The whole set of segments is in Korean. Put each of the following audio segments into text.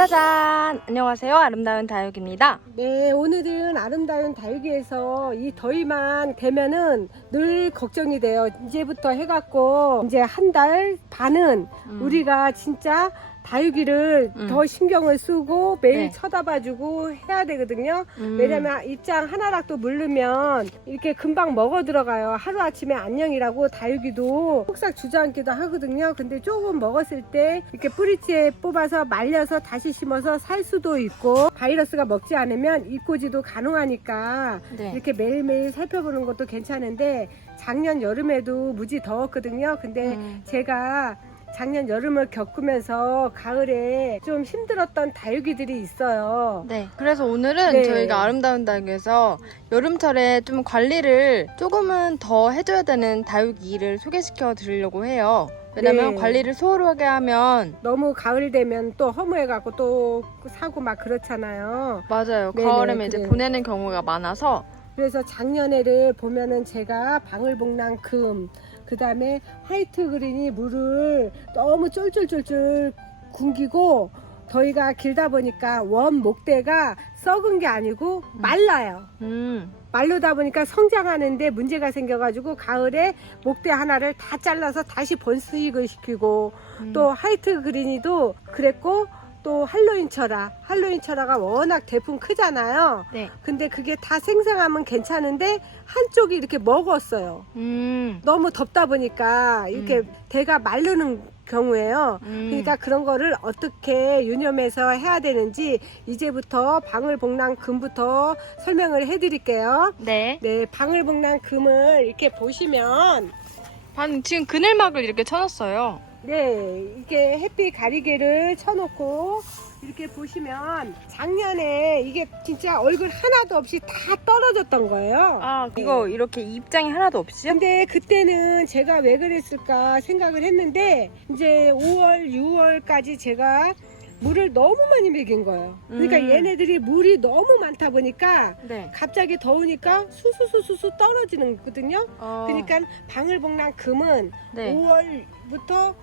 짜잔! 안녕하세요. 아름다운 다육입니다. 네, 오늘은 아름다운 다육이에서 이 더위만 되면은 늘 걱정이 돼요. 이제부터 해갖고 이제 한 달 반은 우리가 진짜 다육이를 더 신경을 쓰고 매일 네. 쳐다봐주고 해야 되거든요. 왜냐면 입장 하나라도 물르면 이렇게 금방 먹어 들어가요. 하루아침에 안녕이라고 다육이도 폭삭 주저앉기도 하거든요. 근데 조금 먹었을 때 이렇게 뿌리째 뽑아서 말려서 다시 심어서 살 수도 있고, 바이러스가 먹지 않으면 입고지도 가능하니까 네. 이렇게 매일매일 살펴보는 것도 괜찮은데, 작년 여름에도 무지 더웠거든요. 근데 제가 작년 여름을 겪으면서 가을에 좀 힘들었던 다육이들이 있어요. 네. 그래서 오늘은 네. 저희가 아름다운 다육에서 여름철에 좀 관리를 조금은 더 해줘야 되는 다육이를 소개시켜 드리려고 해요. 왜냐면 네. 관리를 소홀하게 하면 너무 가을 되면 또 허무해갖고 또 사고 막 그렇잖아요. 맞아요. 네네, 가을에면 이제 그래요. 보내는 경우가 많아서 그래서 작년에를 보면은 제가 방울복랑 금, 그 다음에 화이트 그린이 물을 너무 쫄쫄쫄쫄 굶기고, 더위가 길다 보니까 원 목대가 썩은 게 아니고 말라요. 말르다 보니까 성장하는데 문제가 생겨가지고 가을에 목대 하나를 다 잘라서 다시 번식을 시키고, 또 화이트 그린이도 그랬고, 또 할로윈 철화가 워낙 대풍 크잖아요. 네. 근데 그게 다 생생하면 괜찮은데 한쪽이 이렇게 먹었어요. 너무 덥다 보니까 이렇게 대가 마르는 경우에요. 그러니까 그런 거를 어떻게 유념해서 해야 되는지 이제부터 방울복랑 금부터 설명을 해드릴게요. 네. 네, 방울복랑 금을 이렇게 보시면, 지금 그늘막을 이렇게 쳐놨어요. 네, 이게 햇빛 가리개를 쳐놓고 이렇게 보시면 작년에 이게 진짜 얼굴 하나도 없이 다 떨어졌던 거예요. 아, 이거 이렇게 입장이 하나도 없이요? 근데 그때는 제가 왜 그랬을까 생각을 했는데, 이제 5월, 6월까지 제가 물을 너무 많이 먹인 거예요. 그러니까 얘네들이 물이 너무 많다 보니까 네. 갑자기 더우니까 수수수수수 떨어지는 거거든요. 그러니까 방울복랑 금은 네. 5월부터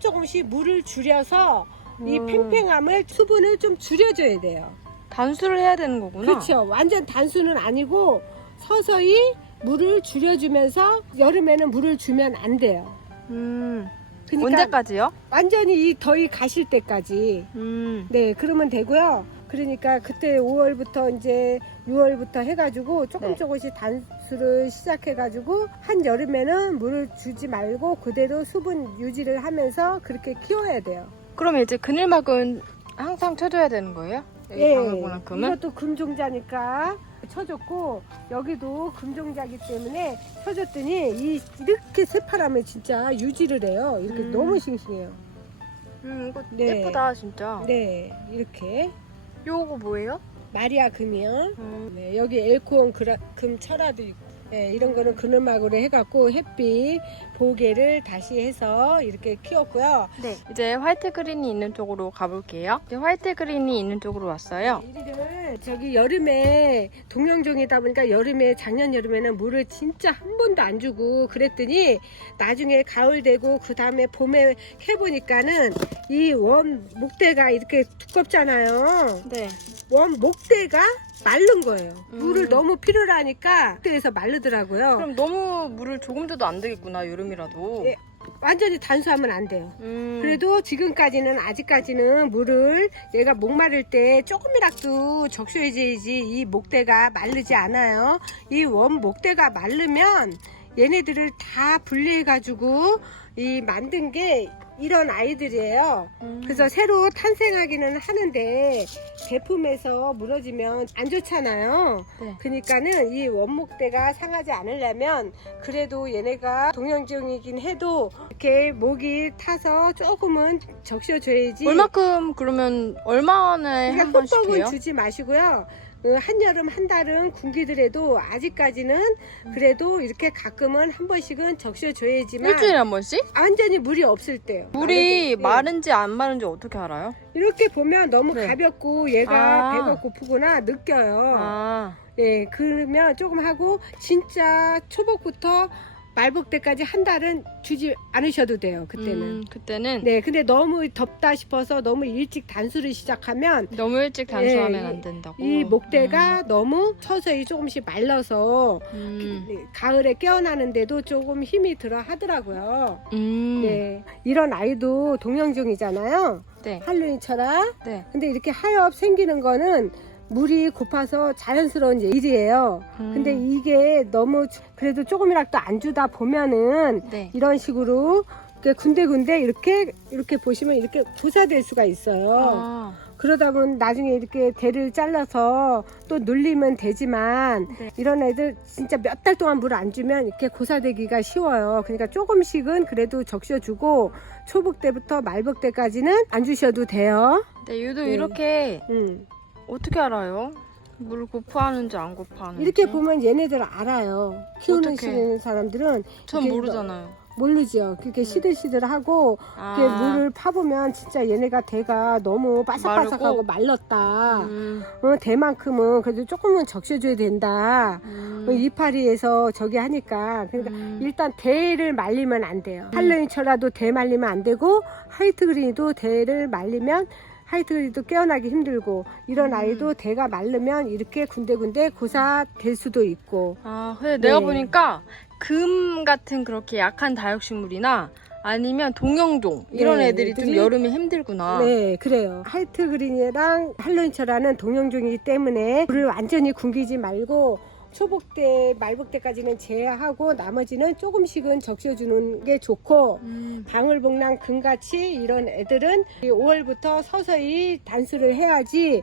조금씩 물을 줄여서 이 팽팽함을, 수분을 좀 줄여줘야 돼요. 단수를 해야 되는 거구나. 그렇죠. 완전 단수는 아니고 서서히 물을 줄여주면서 여름에는 물을 주면 안 돼요. 그러니까 언제까지요? 완전히 이 더위 가실 때까지. 네, 그러면 되고요. 그러니까 그때 5월부터 이제 6월부터 해가지고 조금씩 단수를 시작해가지고 한 여름에는 물을 주지 말고 그대로 수분 유지를 하면서 그렇게 키워야 돼요. 그러면 이제 그늘막은 항상 쳐줘야 되는 거예요? 여기 예, 방울복랑금은? 이것도 금종자니까 쳐줬고, 여기도 금종자기 때문에 쳐줬더니 이렇게 새파랗게 진짜 유지를 해요. 이렇게 너무 싱싱해요. 이거 네. 예쁘다 진짜. 네, 이렇게 요거 뭐예요? 마리아 금이요. 네, 여기 엘코온 금 철화도 있고, 네, 이런 거는 그늘막으로 해갖고 햇빛 보게를 다시 해서 이렇게 키웠고요. 네. 이제 화이트 그린이 있는 쪽으로 가볼게요. 이제 화이트 그린이 있는 쪽으로 왔어요. 이리를 저기 여름에 동령종이다 보니까 작년 여름에는 물을 진짜 한 번도 안 주고 그랬더니 나중에 가을 되고 그 다음에 봄에 해보니까는 이 원 목대가 이렇게 두껍잖아요. 네. 원 목대가 마른 거예요. 물을 너무 필요로 하니까 목대에서 마르더라고요. 그럼 너무 물을 조금 줘도 안 되겠구나, 여름이라도. 예, 완전히 단수하면 안 돼요. 그래도 아직까지는 물을 얘가 목마를 때 조금이라도 적셔야지 이 목대가 마르지 않아요. 이 원 목대가 마르면 얘네들을 다 분리해가지고 이 만든 게 이런 아이들이에요. 그래서 새로 탄생하기는 하는데 대품에서 무너지면 안 좋잖아요. 네. 그러니까는 이 원목대가 상하지 않으려면 그래도 얘네가 동령종이긴 해도 이렇게 목이 타서 조금은 적셔줘야지. 얼마큼 그러면 얼마나 한 번씩 흠뻑은 해요? 주지 마시고요. 한여름 한 달은 굶기더라도 아직까지는 그래도 이렇게 가끔은 한 번씩은 적셔줘야지만, 일주일에 한 번씩? 완전히 물이 없을 때요. 물이 네. 마른지 안 마른지 어떻게 알아요? 이렇게 보면 너무 네. 가볍고 얘가 아. 배가 고프구나 느껴요. 아, 예, 그러면 조금 하고 진짜 초복부터 말복 때까지 한 달은 주지 않으셔도 돼요. 그때는. 그때는 네, 근데 너무 덥다 싶어서 너무 일찍 단수를 시작하면 너무 일찍 단수하면 예, 안 된다고. 이 목대가 너무 서서히 조금씩 말라서 가을에 깨어나는데도 조금 힘이 들어 하더라고요. 네, 이런 아이도 동영종이잖아요. 네. 할로윈 철학. 네. 근데 이렇게 하엽 생기는 거는 물이 고파서 자연스러운 일이에요. 근데 이게 너무 그래도 조금이라도 안 주다 보면은 네. 이런 식으로 이렇게 군데군데 이렇게 보시면 이렇게 고사될 수가 있어요. 아, 그러다 보면 나중에 이렇게 대를 잘라서 또 눌리면 되지만 네. 이런 애들 진짜 몇 달 동안 물 안 주면 이렇게 고사되기가 쉬워요. 그러니까 조금씩은 그래도 적셔주고 초복 때부터 말복 때까지는 안 주셔도 돼요. 네, 유도 네. 이렇게 어떻게 알아요? 물 고파하는지 안 고파하는지? 이렇게 보면 얘네들 알아요. 키우는 어떡해. 사람들은 전 이렇게 모르잖아요. 모르죠. 그렇게 시들시들하고 이렇게 물을 파보면 진짜 얘네가 대가 너무 바삭바삭하고 말랐다. 대만큼은 그래도 조금은 적셔줘야 된다. 이파리에서 저기 하니까 그러니까 일단 대를 말리면 안 돼요. 할로윈철라도 대 말리면 안 되고 화이트 그린도 대를 말리면 화이트 그린도 깨어나기 힘들고 이런 아이도 대가 마르면 이렇게 군데군데 고사될 수도 있고. 아, 근데 내가 네. 보니까 금 같은 그렇게 약한 다육식물이나 아니면 동영종 이런 네, 애들이 좀 애들이- 여름에 힘들구나. 네, 그래요. 화이트 그린이랑 할로윈철라는 동영종이기 때문에 물을 완전히 굶기지 말고 초복 때, 말복 때까지는 제하고 나머지는 조금씩은 적셔주는 게 좋고 방울복랑 금같이 이런 애들은 5월부터 서서히 단수를 해야지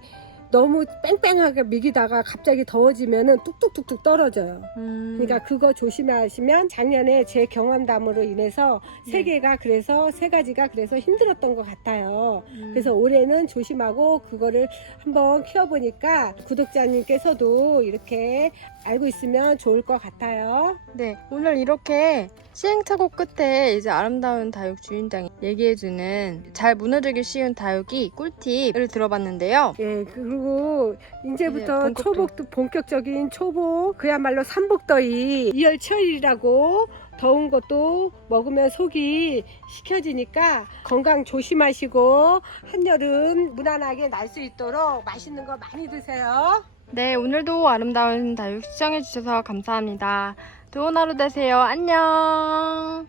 너무 뺑뺑하게 미기다가 갑자기 더워지면은 뚝뚝뚝뚝 떨어져요. 그러니까 그거 조심하시면 작년에 제 경험담으로 인해서 세 개가 그래서 세 가지가 그래서 힘들었던 것 같아요. 그래서 올해는 조심하고 그거를 한번 키워보니까 구독자님께서도 이렇게 알고 있으면 좋을 것 같아요. 네, 오늘 이렇게 시행착오 끝에 이제 아름다운 다육 주인장이 얘기해주는 잘 무너지기 쉬운 다육이 꿀팁을 들어봤는데요. 예, 그리고 이제부터 이제 초복도 본격적인 초복 그야말로 삼복더위 이열치열이라고 더운 것도 먹으면 속이 식혀지니까 건강 조심하시고 한여름 무난하게 날 수 있도록 맛있는 거 많이 드세요. 네, 오늘도 아름다운 다육 시청해주셔서 감사합니다. 좋은 하루 되세요. 안녕.